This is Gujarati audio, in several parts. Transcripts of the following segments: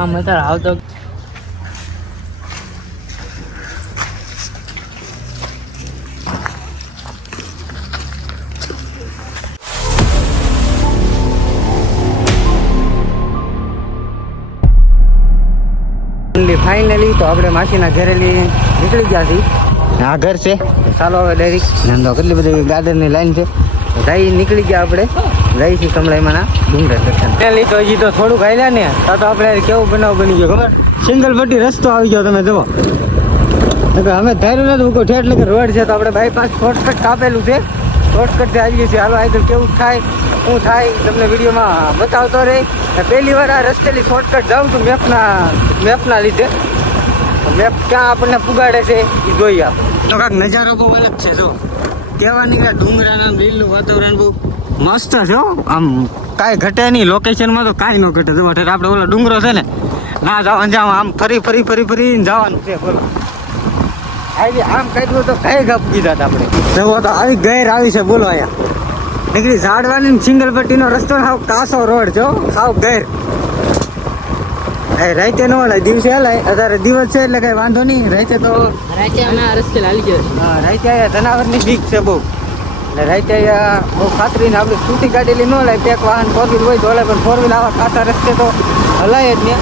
આમ અત્યારે આવતો ફાઇનલી તો આપણે માસીના ઘરેલી નીકળી ગયા છીએ. આ ઘર છે? ચાલો હવે ડાયરેક્ટ ધંધો કેટલી બધી ગાર્ડનની લાઈન છે. જઈ નીકળી ગયા આપણે. જઈ છીએ કમલાઈમાંના ડુંગર દર્શન. લીધો તો હજી તો થોડુંક આવ્યા ને તો તો આપણે કેવું બનાવ બની ગયો ખબર? સિંગલ પટ્ટી રસ્તો આવી ગયો તમે જુઓ. અમે ધાર્યું નથી મૂકો ઠેઠ એટલે રોડ છે તો આપણે બાયપાસ શોર્ટકટ કાપેલું છે. શોર્ટકટથી આવી ગયું છે હાલો આગળ કેવું થાય શું થાય તમને વિડીયોમાં બતાવતો રહે. પહેલી વાર આ રસ્તેલી શોર્ટકટ જાઉં છું મેપના મેપના લીધે. મેપ ક્યાં આપણને પુગાડે છે એ જોઈએ આપણે. તો કાંઈક નજારો બહુ અલગ છે જો કહેવાની કે ડુંગરાના લીલું વાતાવરણ બહુ મસ્ત છે આમ કાંઈ ઘટે નહીં. લોકેશનમાં તો કાંઈ ન ઘટે. જો આપણે ઓલો ડુંગરો છે ને ના જવાનું જાવ આમ ફરી ફરી ફરી ફરીને જવાનું છે બોલો. આવી આમ કાઢવું તો કઈ ગપ કીધા આપણે. જવો તો આવી ગેર આવી છે બોલો અહીંયા. નીકળી ઝાડવાની સિંગલ પટ્ટીનો રસ્તો સાવ કાસો રોડ છો સાવ ગેર. એ રાતે નો હલાય દિવસે હલાય અત્યારે દિવસ છે એટલે કઈ વાંધો નહીં. રાતે તો રાતે રસ્તે લાલી ગયો હા, રાતે ધનાવરની જનાવરની બીક છે બહુ. એટલે અહીંયા બહુ ખાતરીને આપણે છૂટી કાઢેલી ન હલાય એક વાહન ફોર વ્હીલ હોય તો હલાય પણ ફોર વ્હીલ આવા ખાતા રસ્તે તો હલાય જ નહીં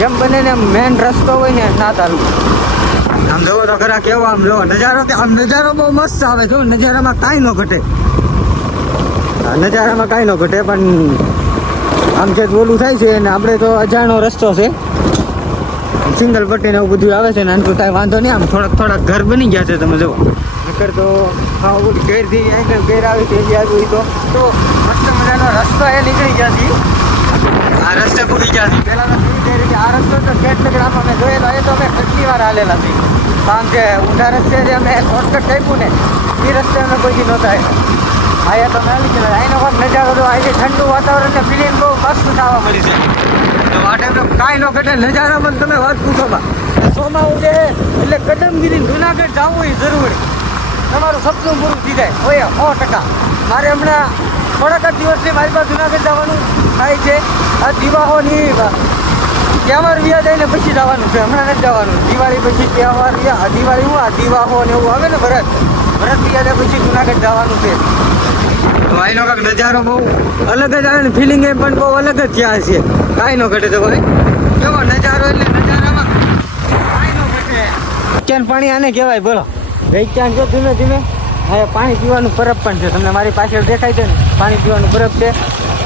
જેમ બને ને મેન રસ્તો હોય ને ના તારું આમ જોવો તો ખરા કેવો આમ જોવો. નજારો કે આમ નજારો બહુ મસ્ત આવે જો નજારામાં કાંઈ ન ઘટે. નજારામાં કાંઈ ન ઘટે પણ આમ જે ઓલું થાય છે ને આપણે તો અજાણો રસ્તો છે. સિંગલ પટ્ટી ને એવું બધું આવે છે ને આનું કાંઈ વાંધો નહીં. આમ થોડાક થોડાક ઘર બની ગયા છે તમે જુઓ. નકર તો હા ઓલી ઘેરથી આગળ ઘેર આવી તેવી આવી તો તો મસ્ત મજાનો રસ્તો એ નીકળી ગયા છે આ રસ્તે પૂરી ગયા છે પહેલા કેવી કઈ કે આ રસ્તો તો કેટ ગ્રામ અમે જોયેલો એ તો અમે કેટલી વાર હાલેલા છે કારણ કે ઊંધા રસ્તે જે અમે શોર્ટકટ આપ્યું ને એ રસ્તે અમે કોઈ નહોતા આવ્યા આયા તો મેં લીધેલા અહીંનો કંઈક નજારો તો આજે ઠંડુ વાતાવરણ ને ફિલિંગ બહુ મસ્ત થવા મળી છે. તો આ ટાઈપનો કાંઈ ન ઘટે નજારામાં તમે વાત પૂછો સોમાં છે એટલે કદમગીરી જુનાગઢ જવું એ જરૂરી. તમારું સપનું પૂરું થઈ જાય. હોય સો ટકા. મારે હમણાં થોડાક જ દિવસથી મારી પાસે જુનાગઢ જવાનું થાય છે. આ દિવાહોની તહેવાર વ્યા જઈને પછી જવાનું છે. હમણાં નથી જવાનું. દિવાળી પછી તહેવાર વ્યા દિવાળી હું, આ દિવાહો ને એવું. આવે ને ભરત. ભરત વ્યા પછી જુનાગઢ જવાનું છે. ભાઈનો અહીંનો નજારો બહુ અલગ જ આવે ને ફિલિંગ એ પણ બહુ અલગ જ થયા છે. કાંઈ ન ઘટે તો ભાઈ. કેવો નજારો એટલે નજારામાં કાંઈ નો ઘટે. અત્યારે પાણી આને કહેવાય, બોલો. વેચાણ જો ધીમે ધીમે. હવે પાણી પીવાનું બરફ પણ છે. તમને મારી પાછળ દેખાય છે ને? પાણી પીવાનું બરફ છે.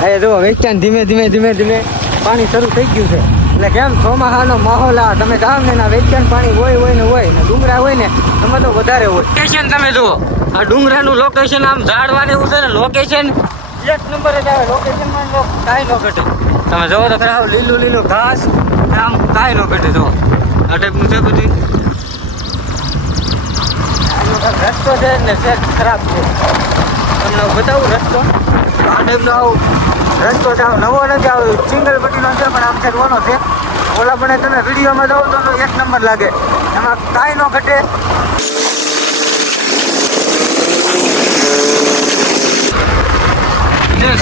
હવે જુઓ વેચાણ ધીમે ધીમે ધીમે ધીમે પાણી શરૂ થઈ ગયું છે. એટલે કેમ ચોમાસાનો માહોલ આ? તમે જાઓ ને એના વેચાણ પાણી હોય હોય ને હોય ને ડુંગરા હોય ને તમે તો વધારે હોય. લોકેશન તમે જુઓ. આ ડુંગરાનું લોકેશન આમ ઝાડવા એવું છે ને લોકેશન એક નંબર જ આવે. લોકેશનમાં કાંઈ ન ઘટે. તમે જુઓ તો ખરા લીલું લીલું ઘાસ આમ કાંઈ ન ઘટે જુઓ. આ ટાઈપનું છે બધું રસ્તો છે ને શેર ખરાબ છે. તમને બતાવું રસ્તો? અને આ ટાઈપનો આવું. રસ્તો છે નવો નથી આવ્યો સિંગલ પટ્ટીનો છે પણ આમ છે ઓનો છે. ઓલા પણ તમે વિડીયોમાં જાઓ તો એક નંબર લાગે. એમાં કાંઈ ન ઘટે.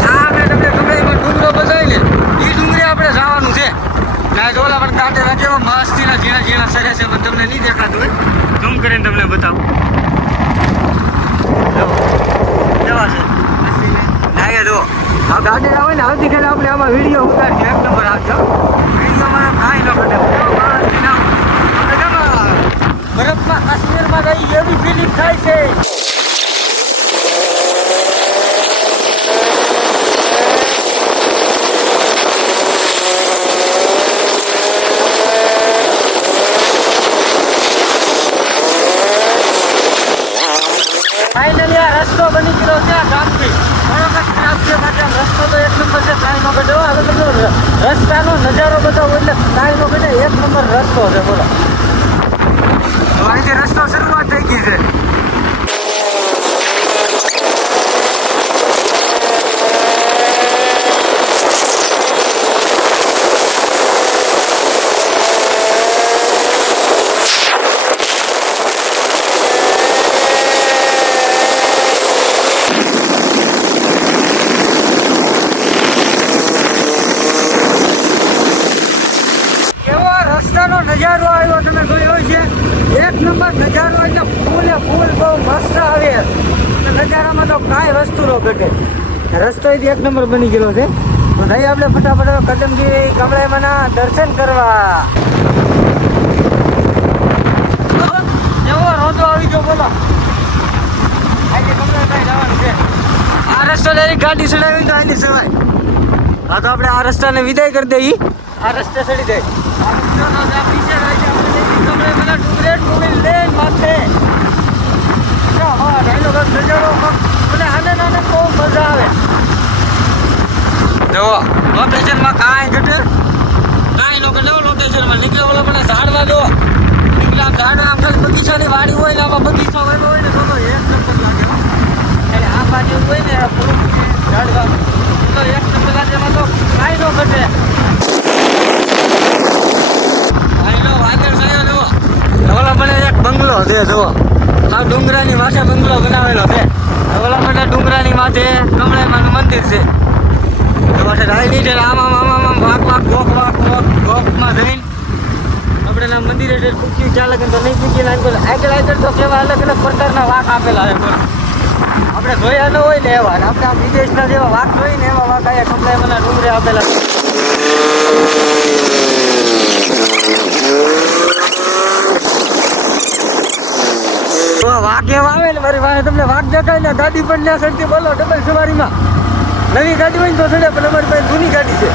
સામે તમને ગમે એમાં ડુંગરો બતાવે ને એ ડુંગરે આપણે જવાનું છે. ના ઓલા પણ કાંટે કેવા મસ્તીના ઝીણા ઝીણા સરે છે પણ તમને નહીં દેખાતું હોય ઝૂમ કરીને તમને બતાવું. આવે ને આવતીકાલે આપણે આમાં વીડિયો ઉતારીએ એક નંબર આવજો વિડીયોમાં કાંઈ ન ઘટે બરફમાં કાશ્મીરમાં ગઈ એવી ફિલિંગ થાય છે ફાઇનલી આ રસ્તો બની ગયો છે આ ગામથી થોડોક જ ખરાબ છે માટે આમ રસ્તો તો એક નંબર છે કાંઈ નો ઘટે હો. હવે તમને રસ્તાનો નજારો બતાવો એટલે કાંઈ નો ઘટે એક નંબર રસ્તો છે બોલો નંબર નજારો એટલે ફૂલે ફૂલ બહુ મસ્ત આવે. નજારામાં તો કાંઈ વસ્તુ ન ઘટે. રસ્તો એક નંબર બની ગયેલો છે. તો નહીં આપણે ફટાફટ કદમગીરી કમળાઈમાંના દર્શન કરવા. એવો રોજો આવી ગયો, બોલો. આજે કમળાઈમાં જવાનું છે. આ રસ્તો લઈ ગાડી ચડાવી, તો આની સવાય. હા, તો આપણે આ રસ્તાને વિદાય કરી દઈએ. આ રસ્તે ચડી જાય આ રસ્તાનો જે આ પીછે રહે છે, આપણે જઈએ કમળે પેલા લઈને માથે મને આને ને આને બહુ મજા આવે. જો લોકેશનમાં કાંઈ ઘટે કાંઈ નો ઘટે લોકેશનમાં નીકળે, ઓલા મને ઝાડવા દો. નીકળે, આમ ઝાડ આમ બગીચાની વાડી હોય ને, આમાં બગીચા વાળો હોય ને, તો એક નંબર લાગે એટલે આ બાજુ હોય ને છે, ઝાડવા. તો એક નંબર લાગે, એમાં તો કાંઈ નો ઘટે આઈ લો વાદળ છાયો જુઓ ઓલા મને એક બંગલો છે જુઓ. આ ડુંગરાની માથે બંગલો બનાવેલો છે. ઓલા માટે ડુંગરાની માથે કમળાઈમાનું મંદિર છે. તો પાછળ રાયડી છે આમ આમ આમ આમ, વાક વાક, ગોક વાક, ગોક, ગોકમાં જઈને આપણે એના મંદિરે જે પૂછ્યું ચાલે કે નહીં પૂછી ને આગળ આગળ તો કેવા અલગ અલગ પ્રકારના વાક આપેલા છે આપણે જોયા ન હોય ને એવા આપણે આ વિદેશના જેવા વાક જોઈએ ને એવા વાક અહીંયા કમળાઈમાના ડુંગરે આપેલા છે. તો વાઘ એવા આવે ને તમને વાઘ દેખાય ને પણ ત્યાં સડતી બોલો, ડબલ સવારીમાં. નવી ગાડી હોય ને તો સડે પણ અમારી પાસે જૂની ગાડી છે.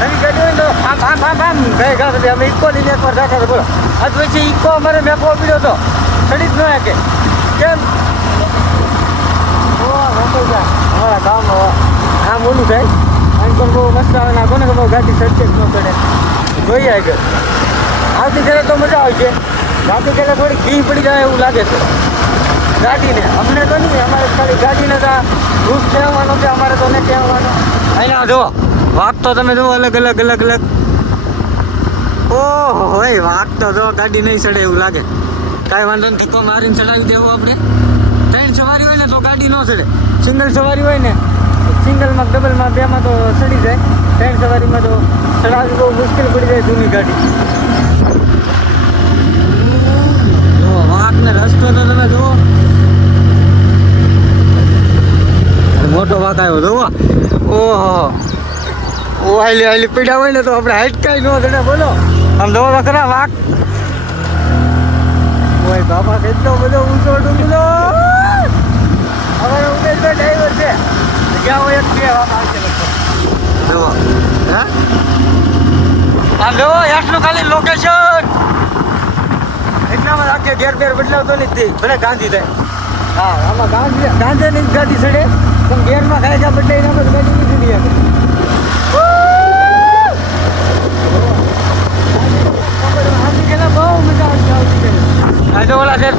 નવી ગાડી હોય તો આમ આમ આમ આમ ગઈ ઘા સુધી. અમે ઇકો લઈને એકવાર જાતા બોલો. આજ પછી ઇકો અમારે મેકવો પડ્યો હતો સડી જ ન કે કેમ? અમારા ગામમાં આમ ઓલું થાય આમ પણ બહુ મસ્ત આવે ને કોને ગાડી સડતી જ ન સડે જોઈએ આગળ. ઘરે તો મજા આવશે. આવતીકાલે થોડી ઘી પડી જાય એવું લાગે છે. ગાડીને. અમને તો નહીં, અમારે ખાલી ગાડીને તો રૂટ કહેવાનો છે, અમારે તો નથી કહેવાનો. અહીંયા જુઓ, વાત તો તમે જુઓ અલગ અલગ અલગ અલગ. ઓહો હોય વાઘ તો જો ગાડી નહીં ચડે એવું લાગે. કાંઈ વાંધો નહીં, ધક્કો મારીને ચડાવી દેવો આપણે. ત્રણ સવારી હોય ને તો ગાડી ન ચડે. સિંગલ સવારી હોય ને, સિંગલમાં ડબલમાં બેમાં તો ચડી જાય. ત્રણ સવારીમાં તો ચડાવવી બહુ મુશ્કેલ પડી જાય જૂની ગાડી. જુઓ રસ્તો તમે જુઓ. મોટો વાઘ આવ્યો જુઓ ઓહો. ઓ આઈલી આઈલી પીડા હોય ને તો આપણે હાઈટકાઈ ન થાય બોલો. આમ જુઓ તો ખરા વાઘ ઓય બાપા, કેટલો બધો ઊંચો ડુંગરો. અમારો ઉમેશભાઈ ડ્રાઈવર છે. જ્યાં હોય એક બે વાઘ આવશે જુઓ. હા? આમ જુઓ એટલું ખાલી લોકેશન એટલામાં આખે ઘેર બેર બદલાવતો નથી ભલે ગાંધી થાય. હા આમાં ગાંધી ગાંધીની ગાડી સડે પણ ઘેરમાં કાંઈ કાંઈ બદલાઈ ના તો ગાડી નહીં ચડી શકે આવતીકાલે બહુ મજા આવશે આવતીકાલે આ જો ઓલા છે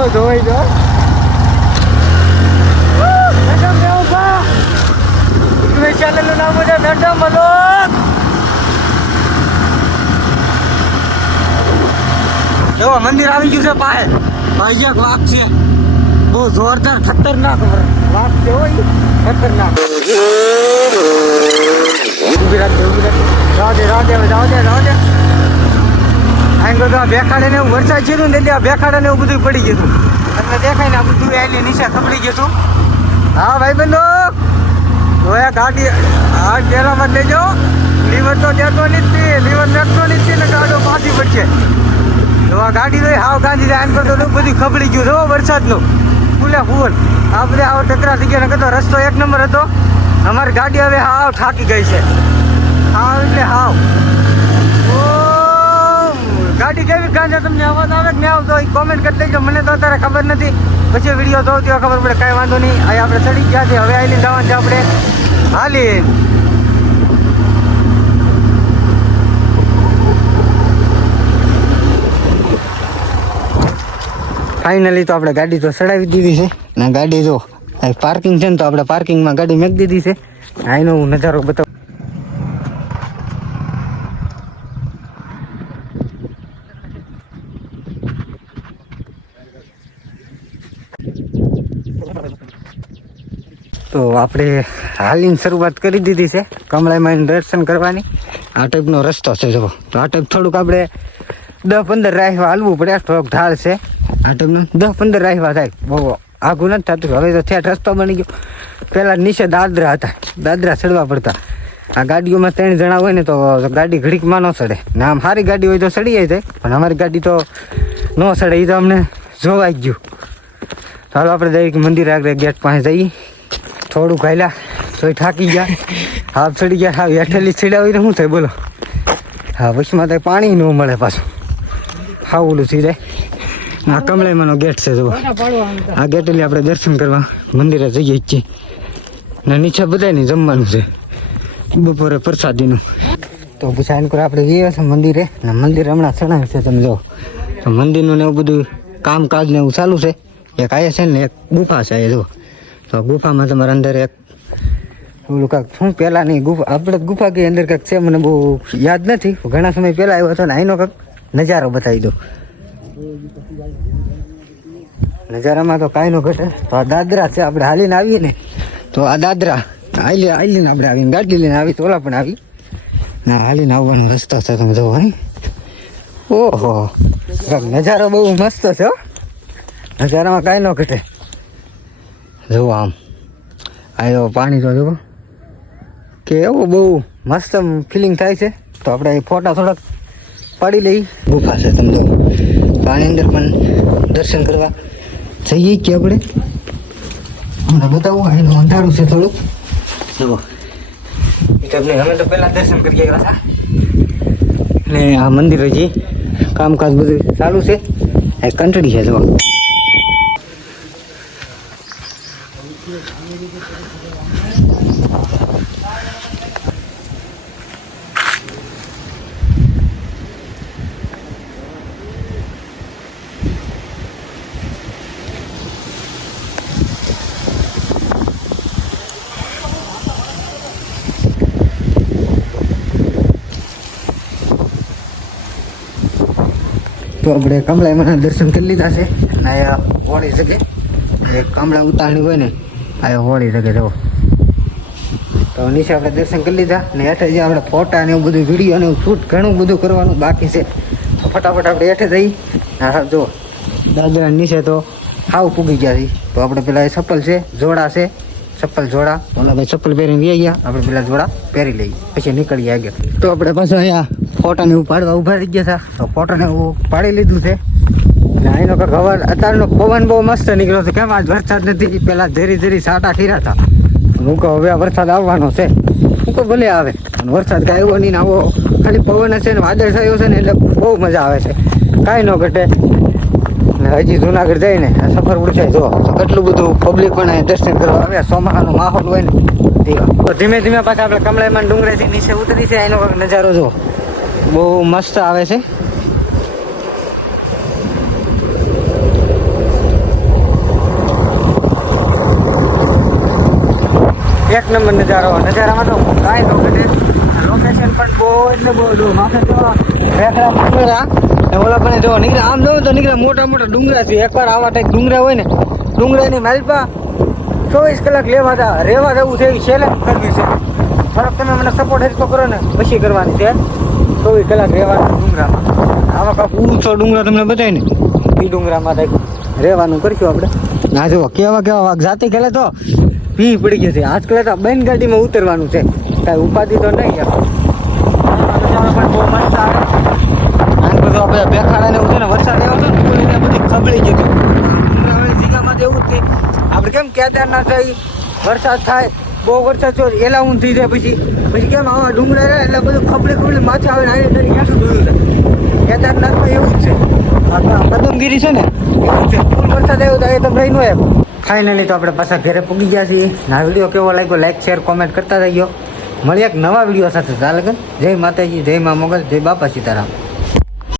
આવ્યો. આવો જોઈ જો મેડમ દેવો બા યુટ્યુબ ચેનલનું નામ છે મેડમ મલોક જો મંદિર આવી ગયું છે પાસે ભાઈ એક વાઘ છે બહુ જોરદાર ખતરનાક વાઘ છે હોય ખતરનાક ઊભી રાખજે ઊભી રાખજે રાહ દે રાહ દે હવે રાહ દે રાહ દે આઈ ગયો તો આ ને વરસાદ છે ને એટલે આ એવું બધું પડી ગયું હતું. દેખાય ને આ બધું આલી નીચે ખબડી ગયું હતું. હા ભાઈ બંધો જોયા ગાડી, આ ડેરામાં લેજો લીવર તો દેતો નથી, લીવર નડતો નથી ને ગાડો પાછી પડશે. તો આ ગાડી તો હાવ ગાંધી આમ કરતો બધું ખબડી ગયું જો વરસાદનું. ફૂલે ફૂલ. આ બધા આવો ટકરા થઈ ગયા, નકર તો રસ્તો એક નંબર હતો. અમારી ગાડી હવે હાવ થાકી ગઈ છે. હાવ એટલે હાવ. ગાડી કેવી ગાંધે તમને અવાજ આવે કે નહીં આવતો કોમેન્ટ કરી દેજો. મને તો અત્યારે ખબર નથી. પછી વીડિયો જોઉં ત્યાં ખબર પડે, કાંઈ વાંધો નહીં. અહીં આપણે ચડી ગયા છે હવે આવીને જવાનું છે આપણે. હાલી. ફાઇનલી તો આપણે ગાડી તો ચડાવી દીધી છે. ને ગાડી જો પાર્કિંગ છે ને તો આપણે પાર્કિંગમાં ગાડી મેક દીધી છે. આનો નજારો બતાવ. તો આપણે હાલની શરૂઆત કરી દીધી છે. કમળામાં દર્શન કરવાની. આ ટાઈપનો રસ્તો છે જો તો આ ટાઈપ થોડુંક આપણે દસ પંદર રાહવા હાલવું પડે થોડોક ઢાળ છે. આ ટાઈપનું દસ પંદર રાહવા થાય. બહુ આઘું નથી થતું. હવે તો થયા રસ્તો બની ગયો. પહેલાં નીચે દાદરા હતા. દાદરા ચડવા પડતા. આ ગાડીઓમાં ત્રણ જણા હોય ને તો ગાડી ઘડીકમાં ન સડે ને આમ સારી ગાડી હોય તો સડી જાય પણ અમારી ગાડી તો ન સડે એ તો અમને જોવાઈ ગયું. ચાલો આપણે દરેક મંદિર આગળ ગેટ પાસે જઈએ. થોડું ખાયલા તોય થાકી ગયા. હાફ ચડી ગયા, હાવ હેઠેલી હોય શું થાય, બોલો. હા, વચમાં તો પાણી ન મળે પાછું. હા ઓલું થઈ જાય. આ કમળાઈમાંનો ગેટ છે, જુઓ. આ ગેટ એટલે આપણે દર્શન કરવા મંદિરે જઈએ છીએ ને નીચે બધાને જમવાનું છે, બપોરે પ્રસાદીનું. તો કરે આપણે જઈએ છીએ મંદિરે. ને મંદિર હમણાં ચણાય છે, તમે જો તો મંદિરનું ને એવું બધું કામકાજ ને એવું ચાલુ છે. એક આયે છે ને, એક ગુફા છે એ જો તો ગુફામાં તમારે અંદર એક ઓલું કાંક શું પહેલાંની ગુફા આપણે ગુફા કે અંદર કાંક છે, મને બહુ યાદ નથી. ઘણા સમય પહેલાં આવ્યો હતો ને અહીંનો કાંક નજારો બતાવી દો. નજારામાં તો કાંઈ નો ઘટે. તો આ દાદરા છે, આપણે હાલીને આવીએ ને, તો આ દાદરા હાલી હાલીને આપણે આવીને ગાડી લઈને આવી, તો ઓલા પણ આવી. ના, હાલીને આવવાનો રસ્તો છે, તમે જોવો હે ઓહો નજારો બહુ મસ્ત છે નજારામાં કાંઈ ન ઘટે. જુઓ આમ. આ પાણી તો જુઓ કે એવું બહુ મસ્ત ફિલિંગ થાય છે. તો આપણે ફોટા થોડાક પાડી લઈ. ગુફા છે તમે તો પાણી અંદર પણ દર્શન કરવા જઈએ કે આપણે. હમણાં બતાવું, અહીંનું અંધારું છે થોડુંક. જુઓ. એ તો અમે તો પહેલાં દર્શન કરી ગયા હતા. ને આ મંદિર હજી કામકાજ બધું ચાલુ છે. એ કંટડી છે, જુઓ. તો આપણે કમળાઈમાં દર્શન કરી લીધા છે. અને અહીંયા હોળી શકે એ કમળા ઉતારણી હોય ને, આ હોળી શકે જો તો નીચે આપણે દર્શન કરી લીધા ને હેઠે જે આપણે ફોટા ને એવું બધું વીડિયો ને શૂટ ઘણું બધું કરવાનું બાકી છે. તો ફટાફટ આપણે હેઠે જઈ. હા જો દાદરા નીચે તો હાવ પૂગી ગયા છે. તો આપણે પેલા એ ચપ્પલ છે, જોડા છે. ચપ્પલ, જોડા. ઓલા ભાઈ ચપ્પલ પહેરીને ગયા. આપણે પેલા જોડા પહેરી લઈએ. પછી નીકળી આગળ. તો આપણે પાછા અહીંયા ફોટા ને એવું પાડવા ઊભા રહી ગયા હતા. તો ફોટાને પાડી લીધું છે. અને અહીંનો કંઈક ખબર અત્યારનો પવન બહુ મસ્ત નીકળ્યો છે. કેમ? આજ વરસાદ નથી. પેલા ધીરે ધીરે સાટા ખીરા હતા. હું કહું, હવે આ વરસાદ આવવાનો છે. હું કહું, ભલે આવે. અને વરસાદ કાંઈ આવ્યો નહીં આવો ખાલી પવન હશે ને વાદળ થયો છે ને એટલે બહુ મજા આવે છે. કાંઈ ન ઘટે. હજી જુનાગઢ જઈને સફર ઉડશે. જો તો કેટલું બધું પબ્લિક પણ અહીં દર્શન કરવા આવે સોમાહાનો માહોલ હોય ને. ધીમે ધીમે પાછા આપણે કમલાઈમાં ડુંગરેથી નીચે ઉતરી છે. એનો નજારો જો બહુ મસ્ત આવે છે. એક નંબર નજારો. નજારામાં તો કાંઈ તો લોકેશન પણ બહુ એટલે બહુ જો માથે તો રેકડા ડુંગરા ઓલા પણ જો નીકળે આમ જોઉં તો નીકળે મોટા મોટા ડુંગરા છે. એકવાર આવા ટાઈપ ડુંગરા હોય ને ડુંગરાની માલપા ચોવીસ કલાક લેવા દા રહેવા જવું છે એવી સેલેક્ટ કરવી છે. થોડોક તમે મને સપોર્ટ હેલ્પ કરો ને પછી કરવાની છે. ચોવીસ કલાક રહેવાના ડુંગરામાં. આવા કાંક ઊંચો ડુંગરા તમને બતાવી ને. એ ડુંગરામાં કંઈક રહેવાનું કરશું આપણે. ના જુઓ કેવા કેવા વાઘ. જાતે ખેલે તો ભી પડી ગયો છે. આજકાલ તો બેન ગાડીમાં ઉતરવાનું છે. કાંઈ ઉપાધિ તો નહીં આપણે બેખાડા ને એવું છે ને વરસાદ આવ્યો હતો ને બધી ખબળી ગયું હતું. હવે જીગામાં એવું જ આપણે કેમ કેદારનાથ વરસાદ થાય? બહુ વરસાદ છો એલા ઊંધ થઈ જાય પછી. પછી કેમ આવા ડુંગરા રહે એટલે બધું ખબડે ખબડી માથે આવે ને આને તરી ક્યાંથી જોયું છે. કેદારનાથમાં એવું જ છે. આ પદમગીરી છે ને? એવું છે. ફૂલ વરસાદ આવ્યો તો એ તો રહી નો એમ. ફાઇનલી તો આપણે પાછા ઘરે પૂગી ગયા છીએ. ને આ વીડિયો કેવો લાગ્યો લાઈક શેર કોમેન્ટ કરતા રહીયો મળી એક નવા વીડિયો સાથે. ચાલે જય માતાજી જય મા મોગલ જય બાપા સીતારામ.